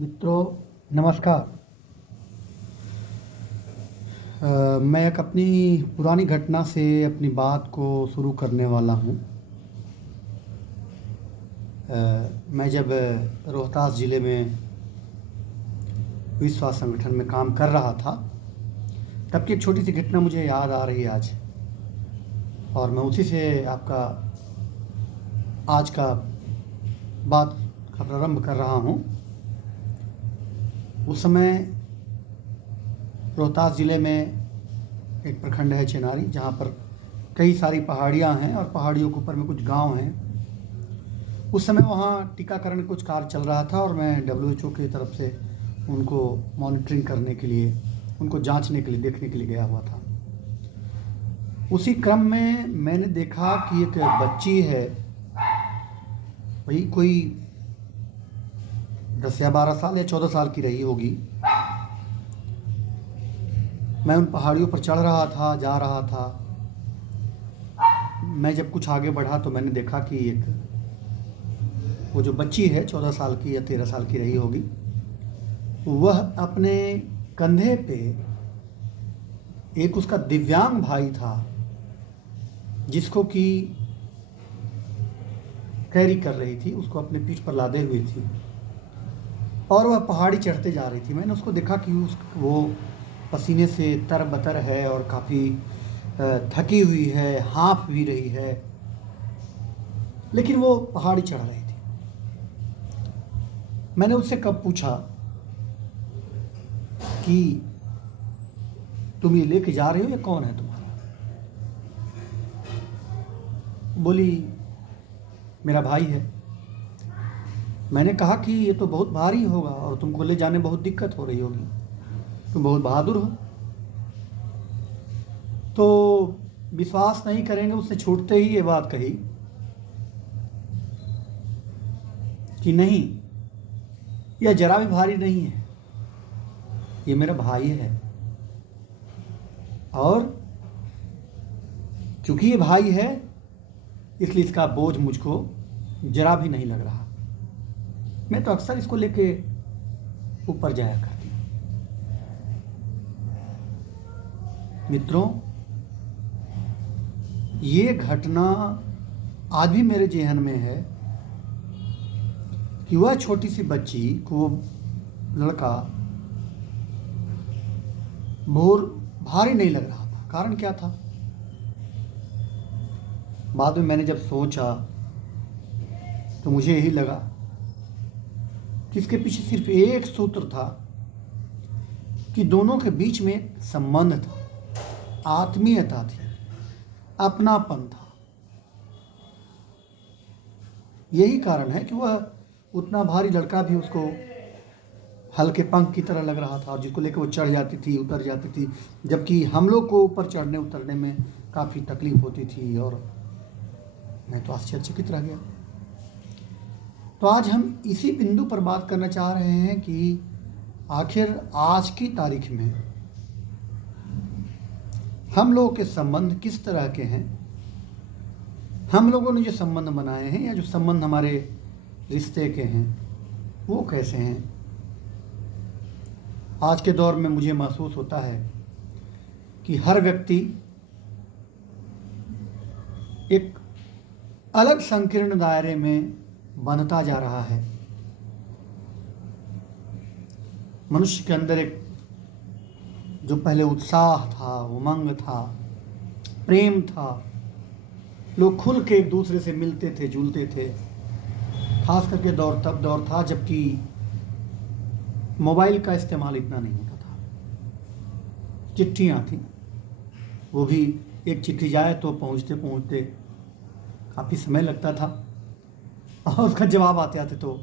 मित्रों, नमस्कार। मैं एक अपनी पुरानी घटना से अपनी बात को शुरू करने वाला हूँ। मैं जब रोहतास ज़िले में विश्व स्वास्थ्य संगठन में काम कर रहा था, तब की एक छोटी सी घटना मुझे याद आ रही है आज, और मैं उसी से आपका आज का बात का प्रारंभ कर रहा हूँ। उस समय रोहतास ज़िले में एक प्रखंड है चेनारी, जहाँ पर कई सारी पहाड़ियाँ हैं और पहाड़ियों के ऊपर में कुछ गांव हैं। उस समय वहाँ टीकाकरण कुछ कार्य चल रहा था और मैं WHO की तरफ से उनको मॉनिटरिंग करने के लिए, उनको जांचने के लिए, देखने के लिए गया हुआ था। उसी क्रम में मैंने देखा कि एक बच्ची है, वही कोई 10 या 12 साल या 14 साल की रही होगी। मैं उन पहाड़ियों पर चढ़ रहा था, जा रहा था। मैं जब कुछ आगे बढ़ा तो मैंने देखा कि एक वो जो बच्ची है 14 साल की या 13 साल की रही होगी, वह अपने कंधे पे एक उसका दिव्यांग भाई था, जिसको कि कैरी कर रही थी, उसको अपने पीठ पर लादे हुए थी और वह पहाड़ी चढ़ते जा रही थी। मैंने उसको देखा कि वो पसीने से तरबतर है और काफ़ी थकी हुई है, हाँफ भी रही है, लेकिन वो पहाड़ी चढ़ रही थी। मैंने उससे कब पूछा कि तुम ये लेके जा रहे हो, ये कौन है तुम्हारा? बोली मेरा भाई है। मैंने कहा कि ये तो बहुत भारी होगा और तुमको ले जाने बहुत दिक्कत हो रही होगी, तुम बहुत बहादुर हो। तो विश्वास नहीं करेंगे, उसने छूटते ही ये बात कही कि नहीं, यह जरा भी भारी नहीं है, ये मेरा भाई है और चूंकि ये भाई है इसलिए इसका बोझ मुझको जरा भी नहीं लग रहा। मैं तो अक्सर इसको लेके ऊपर जाया करती हूँ। मित्रों, ये घटना आज भी मेरे जेहन में है कि वह छोटी सी बच्ची को लड़का बोर भारी नहीं लग रहा था। कारण क्या था? बाद में मैंने जब सोचा तो मुझे यही लगा कि इसके पीछे सिर्फ एक सूत्र था कि दोनों के बीच में एक संबंध था, आत्मीयता थी, अपनापन था। यही कारण है कि वह उतना भारी लड़का भी उसको हल्के पंख की तरह लग रहा था, और जिसको लेकर वो चढ़ जाती थी, उतर जाती थी, जबकि हम लोग को ऊपर चढ़ने उतरने में काफ़ी तकलीफ होती थी। और मैं तो आश्चर्यचकित रह गया। तो आज हम इसी बिंदु पर बात करना चाह रहे हैं कि आखिर आज की तारीख में हम लोगों के संबंध किस तरह के हैं। हम लोगों ने जो संबंध बनाए हैं या जो संबंध हमारे रिश्ते के हैं वो कैसे हैं। आज के दौर में मुझे महसूस होता है कि हर व्यक्ति एक अलग संकीर्ण दायरे में बनता जा रहा है। मनुष्य के अंदर एक जो पहले उत्साह था, उमंग था, प्रेम था, लोग खुल के एक दूसरे से मिलते थे, जुलते थे। खास करके तब दौर था जबकि मोबाइल का इस्तेमाल इतना नहीं होता था। चिट्ठियाँ थीं, वो भी एक चिट्ठी जाए तो पहुँचते पहुँचते काफ़ी समय लगता था, और उसका जवाब आते आते तो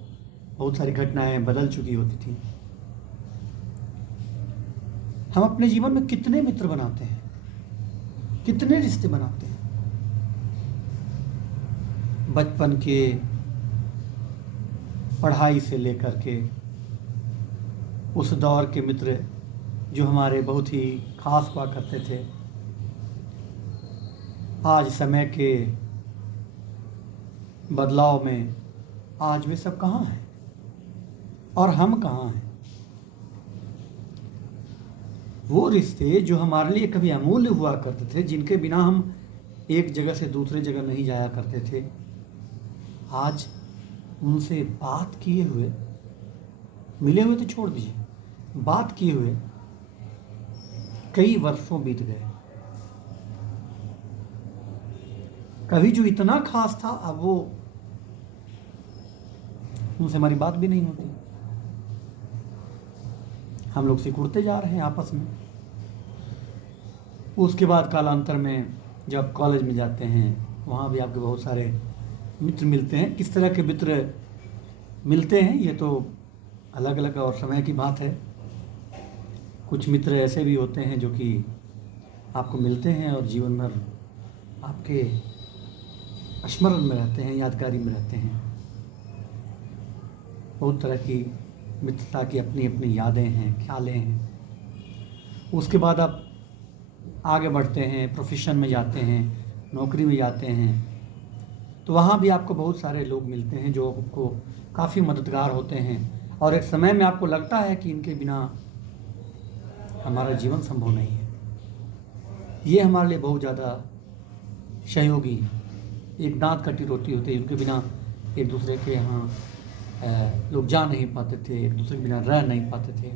बहुत सारी घटनाएं बदल चुकी होती थी। हम अपने जीवन में कितने मित्र बनाते हैं, कितने रिश्ते बनाते हैं। बचपन के, पढ़ाई से लेकर के उस दौर के मित्र जो हमारे बहुत ही खास हुआ करते थे, आज समय के बदलाव में आज वे सब कहाँ हैं? और हम कहाँ हैं। वो रिश्ते जो हमारे लिए कभी अमूल्य हुआ करते थे, जिनके बिना हम एक जगह से दूसरे जगह नहीं जाया करते थे, आज उनसे बात किए हुए, मिले हुए तो छोड़ दीजिए, बात किए हुए कई वर्षों बीत गए। कभी जो इतना खास था, अब वो उनसे हमारी बात भी नहीं होती। हम लोग सिकुड़ते जा रहे हैं आपस में। उसके बाद कालांतर में जब कॉलेज में जाते हैं, वहाँ भी आपके बहुत सारे मित्र मिलते हैं। किस तरह के मित्र मिलते हैं ये तो अलग अलग और समय की बात है। कुछ मित्र ऐसे भी होते हैं जो कि आपको मिलते हैं और जीवन भर आपके स्मरण में रहते हैं, यादगारी में रहते हैं। बहुत तरह की मित्रता की अपनी अपनी यादें हैं, ख्यालें हैं। उसके बाद आप आगे बढ़ते हैं, प्रोफेशन में जाते हैं, नौकरी में जाते हैं, तो वहाँ भी आपको बहुत सारे लोग मिलते हैं जो आपको काफ़ी मददगार होते हैं। और एक समय में आपको लगता है कि इनके बिना हमारा जीवन संभव नहीं है। ये हमारे लिए बहुत ज़्यादा सहयोगी हैं। एक दांत कटी रोटी होती है, उनके बिना एक दूसरे के यहाँ लोग जा नहीं पाते थे, एक दूसरे के बिना रह नहीं पाते थे।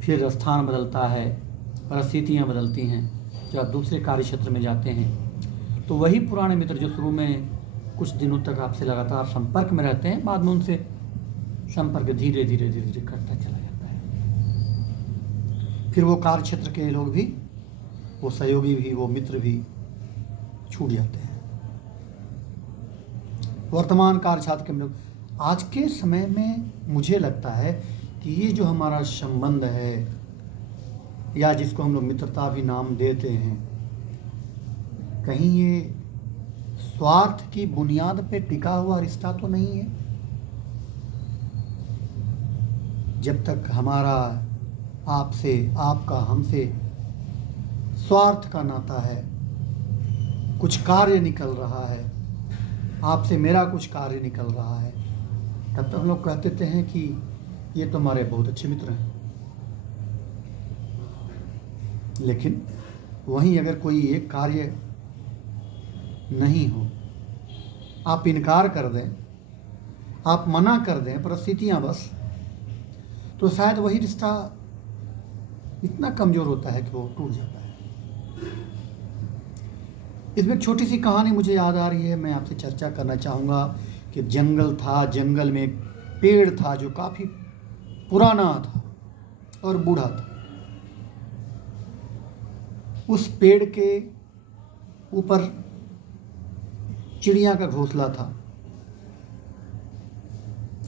फिर स्थान बदलता है, परिस्थितियाँ बदलती हैं, जब आप दूसरे कार्य क्षेत्र में जाते हैं तो वही पुराने मित्र जो शुरू में कुछ दिनों तक आपसे लगातार संपर्क में रहते हैं, बाद में उनसे संपर्क धीरे धीरे धीरे धीरे करता चला जाता है। फिर वो कार्य क्षेत्र के लोग भी, वो सहयोगी भी, वो मित्र भी छूट जाते हैं। वर्तमान कार्य क्षेत्र के लोग आज के समय में मुझे लगता है कि ये जो हमारा संबंध है, या जिसको हम लोग मित्रता भी नाम देते हैं, कहीं ये स्वार्थ की बुनियाद पे टिका हुआ रिश्ता तो नहीं है। जब तक हमारा आपसे, आपका हमसे स्वार्थ का नाता है, कुछ कार्य निकल रहा है, आपसे मेरा कुछ कार्य निकल रहा है, तब तक हम लोग कहते हैं कि ये तो हमारे बहुत अच्छे मित्र हैं। लेकिन वहीं अगर कोई एक कार्य नहीं हो, आप इनकार कर दें, आप मना कर दें, परिस्थितियां बस, तो शायद वही रिश्ता इतना कमज़ोर होता है कि वो टूट जाता है। इसमें एक छोटी सी कहानी मुझे याद आ रही है, मैं आपसे चर्चा करना चाहूँगा। कि जंगल था, जंगल में एक पेड़ था जो काफ़ी पुराना था और बूढ़ा था। उस पेड़ के ऊपर चिड़िया का घोंसला था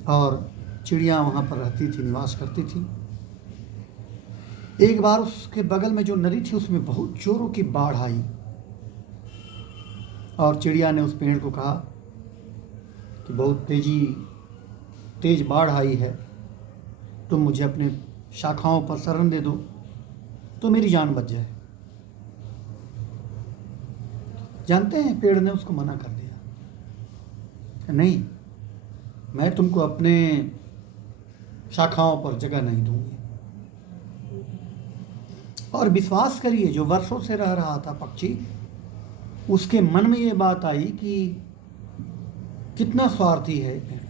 और चिड़िया वहाँ पर रहती थी, निवास करती थी। एक बार उसके बगल में जो नदी थी उसमें बहुत जोरों की बाढ़ आई और चिड़िया ने उस पेड़ को कहा कि बहुत तेज बाढ़ आई है, तुम मुझे अपने शाखाओं पर शरण दे दो तो मेरी जान बच जाए। जानते हैं, पेड़ ने उसको मना कर दिया, नहीं, मैं तुमको अपने शाखाओं पर जगह नहीं दूंगी। और विश्वास करिए, जो वर्षों से रह रहा था पक्षी, उसके मन में ये बात आई कि कितना स्वार्थी है ये पेड़,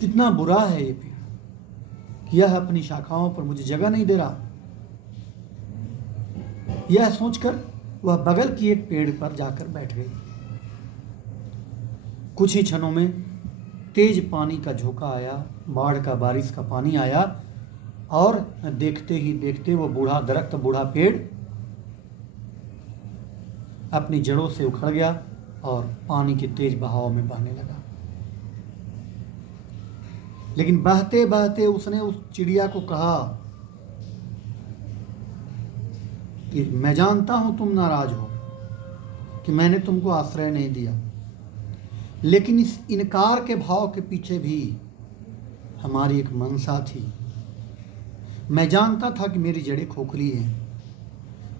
कितना बुरा है ये पेड़, यह अपनी शाखाओं पर मुझे जगह नहीं दे रहा। यह सोचकर वह बगल की एक पेड़ पर जाकर बैठ गई। कुछ ही क्षणों में तेज पानी का झोंका आया, बाढ़ का, बारिश का पानी आया और देखते ही देखते वो बूढ़ा दरख्त, बूढ़ा पेड़ अपनी जड़ों से उखड़ गया और पानी के तेज बहाव में बहने लगा। लेकिन बहते बहते उसने उस चिड़िया को कहा कि मैं जानता हूं तुम नाराज हो कि मैंने तुमको आश्रय नहीं दिया, लेकिन इस इनकार के भाव के पीछे भी हमारी एक मंशा थी। मैं जानता था कि मेरी जड़ें खोखली हैं,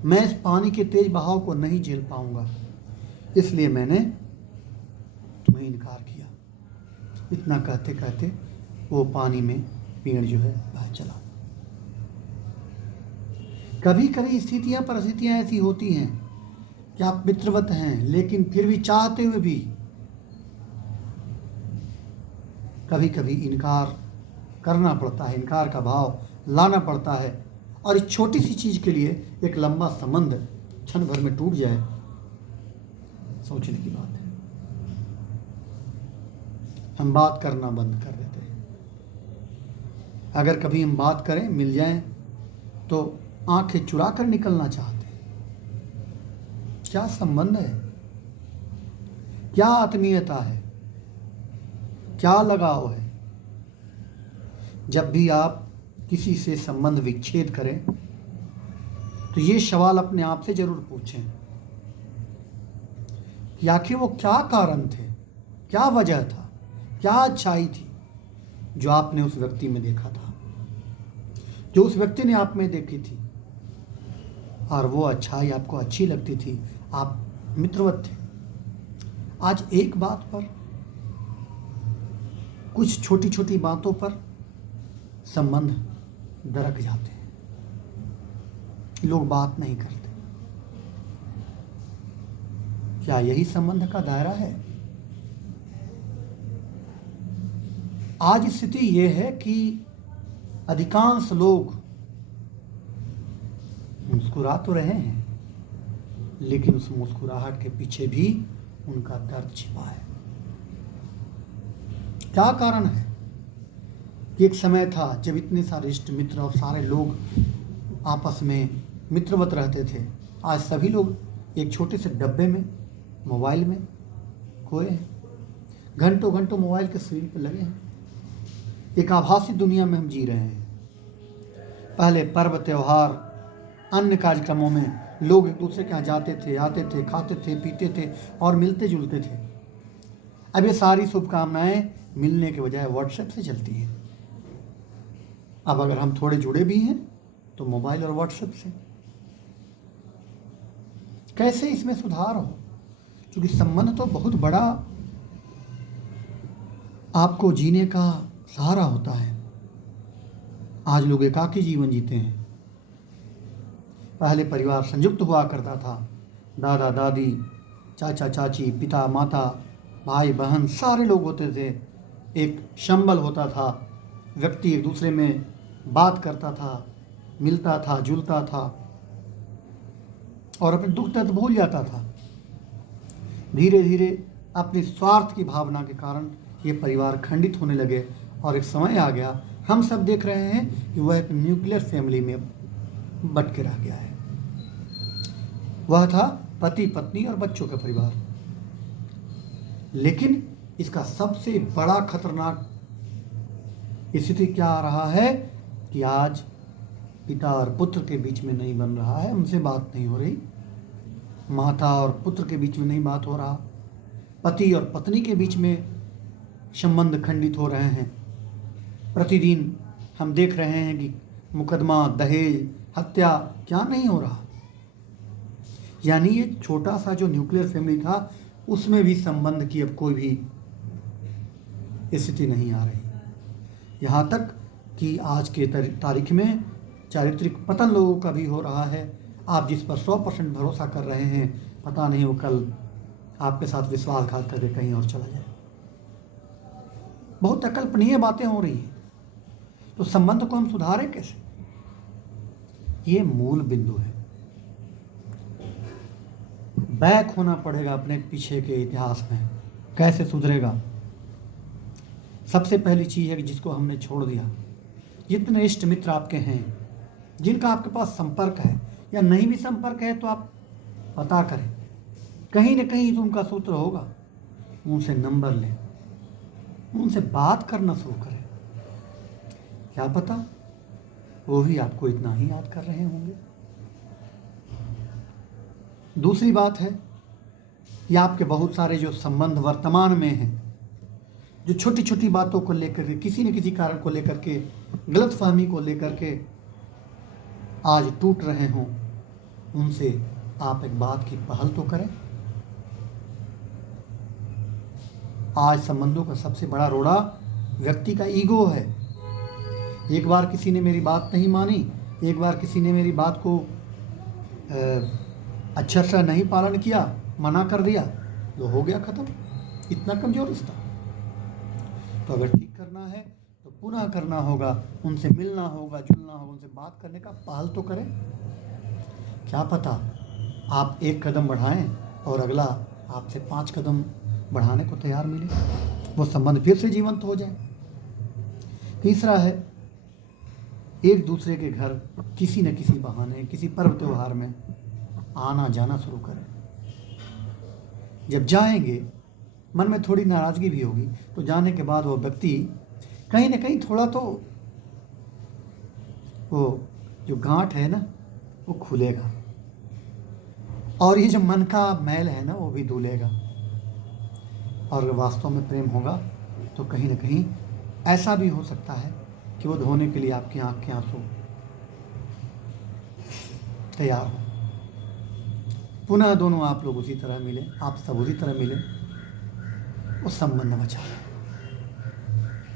मैं इस पानी के तेज बहाव को नहीं झेल पाऊंगा, इसलिए मैंने तुम्हें इनकार किया। इतना कहते कहते वो पानी में पेड़ जो है बह चला। कभी कभी स्थितियां परिस्थितियां ऐसी होती हैं कि आप मित्रवत हैं, लेकिन फिर भी चाहते हुए भी कभी कभी इनकार करना पड़ता है, इनकार का भाव लाना पड़ता है। और इस छोटी सी चीज़ के लिए एक लंबा संबंध क्षण भर में टूट जाए, सोचने की बात है। हम बात करना बंद कर देते हैं। अगर कभी हम बात करें, मिल जाएं, तो आंखें चुरा कर निकलना चाहते हैं। क्या संबंध है, क्या आत्मीयता है, क्या लगाव है। जब भी आप किसी से संबंध विच्छेद करें तो ये सवाल अपने आप से जरूर पूछें कि आखिर वो क्या कारण थे, क्या वजह था, क्या अच्छाई थी जो आपने उस व्यक्ति में देखा था, जो उस व्यक्ति ने आप में देखी थी, और वो अच्छाई आपको अच्छी लगती थी, आप मित्रवत थे। आज एक बात पर, कुछ छोटी छोटी बातों पर संबंध दरक जाते हैं, लोग बात नहीं करते। क्या यही संबंध का दायरा है? आज स्थिति यह है कि अधिकांश लोग मुस्कुरा तो रहे हैं, लेकिन उस मुस्कुराहट के पीछे भी उनका दर्द छिपा है। क्या कारण है कि एक समय था जब इतने सारे इष्ट मित्र और सारे लोग आपस में मित्रवत रहते थे। आज सभी लोग एक छोटे से डब्बे में, मोबाइल में खोए हैं, घंटों घंटों मोबाइल के स्क्रीन पर लगे हैं। एक आभासी दुनिया में हम जी रहे हैं। पहले पर्व त्योहार, अन्य कार्यक्रमों में लोग एक दूसरे के यहाँ जाते थे, आते थे, खाते थे, पीते थे और मिलते जुलते थे। अब ये सारी शुभकामनाएं मिलने के बजाय व्हाट्सएप से चलती हैं। अब अगर हम थोड़े जुड़े भी हैं तो मोबाइल और व्हाट्सएप से। कैसे इसमें सुधार हो? क्योंकि संबंध तो बहुत बड़ा आपको जीने का सहारा होता है। आज लोग एकाकी जीवन जीते हैं। पहले परिवार संयुक्त हुआ करता था। दादा दादी, चाचा चाची, पिता माता, भाई बहन, सारे लोग होते थे। एक संबल होता था। व्यक्ति एक दूसरे में बात करता था, मिलता था, जुलता था और अपने दुख दर्द भूल जाता था। धीरे धीरे अपने स्वार्थ की भावना के कारण ये परिवार खंडित होने लगे और एक समय आ गया, हम सब देख रहे हैं कि वह एक न्यूक्लियर फैमिली में बट के रह गया है। वह था पति पत्नी और बच्चों का परिवार। लेकिन इसका सबसे बड़ा खतरनाक स्थिति क्या आ रहा है कि आज पिता और पुत्र के बीच में नहीं बन रहा है, उनसे बात नहीं हो रही। माता और पुत्र के बीच में नहीं बात हो रहा। पति और पत्नी के बीच में संबंध खंडित हो रहे हैं। प्रतिदिन हम देख रहे हैं कि मुकदमा, दहेज, हत्या, क्या नहीं हो रहा। यानी ये छोटा सा जो न्यूक्लियर फैमिली था, उसमें भी संबंध की अब कोई भी स्थिति नहीं आ रही। यहाँ तक कि आज के तारीख में चारित्रिक पतन लोगों का भी हो रहा है। आप जिस पर 100% भरोसा कर रहे हैं, पता नहीं वो कल आपके साथ विश्वासघात करके कहीं और चला जाए। बहुत अकल्पनीय बातें हो रही हैं। तो संबंध को हम सुधारें कैसे? ये मूल बिंदु है। बैक होना पड़ेगा अपने पीछे के इतिहास में। कैसे सुधरेगा? सबसे पहली चीज़ है कि जिसको हमने छोड़ दिया। जितने इष्ट मित्र आपके हैं, जिनका आपके पास संपर्क है या नहीं भी संपर्क है, तो आप पता करें, कहीं न कहीं तो उनका सूत्र होगा। उनसे नंबर लें, उनसे बात करना शुरू करें। क्या पता वो भी आपको इतना ही याद कर रहे होंगे। दूसरी बात है कि आपके बहुत सारे जो संबंध वर्तमान में हैं, जो छोटी छोटी बातों को लेकर के, किसी न किसी कारण को लेकर के, गलतफहमी को लेकर के आज टूट रहे हों, उनसे आप एक बात की पहल तो करें। आज संबंधों का सबसे बड़ा रोड़ा व्यक्ति का ईगो है। एक बार किसी ने मेरी बात नहीं मानी, एक बार किसी ने मेरी बात को अच्छे से नहीं पालन किया, मना कर दिया, तो हो गया ख़त्म। इतना कमज़ोर रिश्ता। तो अगर ठीक करना है तो पुनः करना होगा, उनसे मिलना होगा, जुलना होगा, उनसे बात करने का पहल तो करें। क्या पता आप एक कदम बढ़ाएं और अगला आपसे 5 कदम बढ़ाने को तैयार मिले, वो संबंध फिर से जीवंत हो जाए। तीसरा है, एक दूसरे के घर किसी न किसी बहाने, किसी पर्व त्योहार में आना जाना शुरू करें। जब जाएंगे मन में थोड़ी नाराज़गी भी होगी, तो जाने के बाद वो व्यक्ति कहीं ना कहीं थोड़ा तो वो जो गांठ है ना वो खुलेगा, और ये जो मन का मैल है ना वो भी धुलेगा। और वास्तव में प्रेम होगा तो कहीं ना कहीं ऐसा भी हो सकता है कि वो धोने के लिए आपकी आँख के आंसू तैयार हो। पुनः दोनों आप लोग उसी तरह मिले, आप सब उसी तरह मिले, वो संबंध बचा है।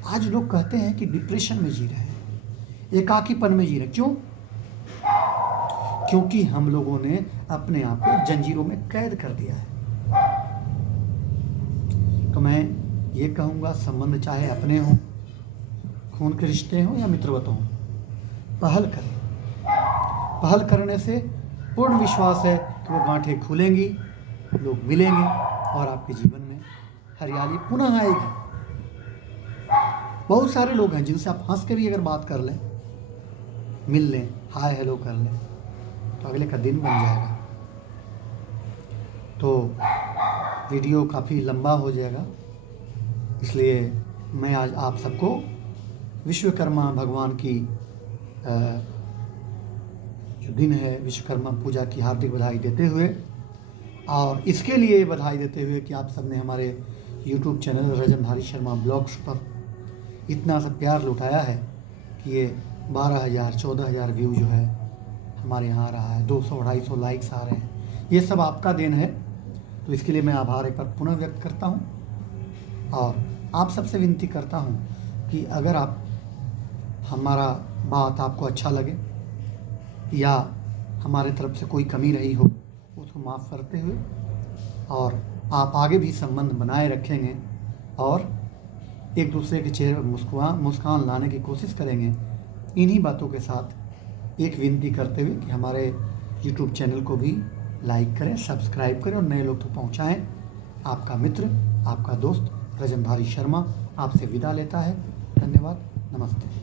आज लोग कहते हैं कि डिप्रेशन में जी रहे हैं, एकाकीपन में जी रहे। क्यों? क्योंकि हम लोगों ने अपने आप को जंजीरों में कैद कर दिया है। तो मैं ये कहूँगा, संबंध चाहे अपने हों, खून के रिश्ते हों या मित्रवत हों, पहल करें। पहल करने से पूर्ण विश्वास है कि वो गांठें खुलेंगी, लोग मिलेंगे और आपके जीवन में हरियाली पुनः आएगी। बहुत सारे लोग हैं जिनसे आप हंस के भी अगर बात कर लें, मिल लें, हाय हेलो कर लें, तो अगले का दिन बन जाएगा। तो वीडियो काफ़ी लंबा हो जाएगा, इसलिए मैं आज आप सबको विश्वकर्मा भगवान की जो दिन है, विश्वकर्मा पूजा की हार्दिक बधाई देते हुए, और इसके लिए बधाई देते हुए कि आप सबने हमारे YouTube चैनल रजनधारी शर्मा ब्लॉग्स पर इतना सा प्यार लुटाया है कि ये 12,000 14,000 व्यू जो है हमारे यहाँ आ रहा है, 200-250 लाइक्स आ रहे हैं। ये सब आपका देन है, तो इसके लिए मैं आभार एक बार पुनः व्यक्त करता हूँ। और आप सबसे विनती करता हूँ कि अगर आप हमारा बात आपको अच्छा लगे या हमारे तरफ से कोई कमी रही हो, उसको माफ़ करते हुए, और आप आगे भी संबंध बनाए रखेंगे और एक दूसरे के चेहरे पर मुस्कान लाने की कोशिश करेंगे। इन्हीं बातों के साथ एक विनती करते हुए कि हमारे YouTube चैनल को भी लाइक करें, सब्सक्राइब करें और नए लोग तक पहुँचाएँ। आपका मित्र, आपका दोस्त रजनधारी शर्मा आपसे विदा लेता है। धन्यवाद, नमस्ते।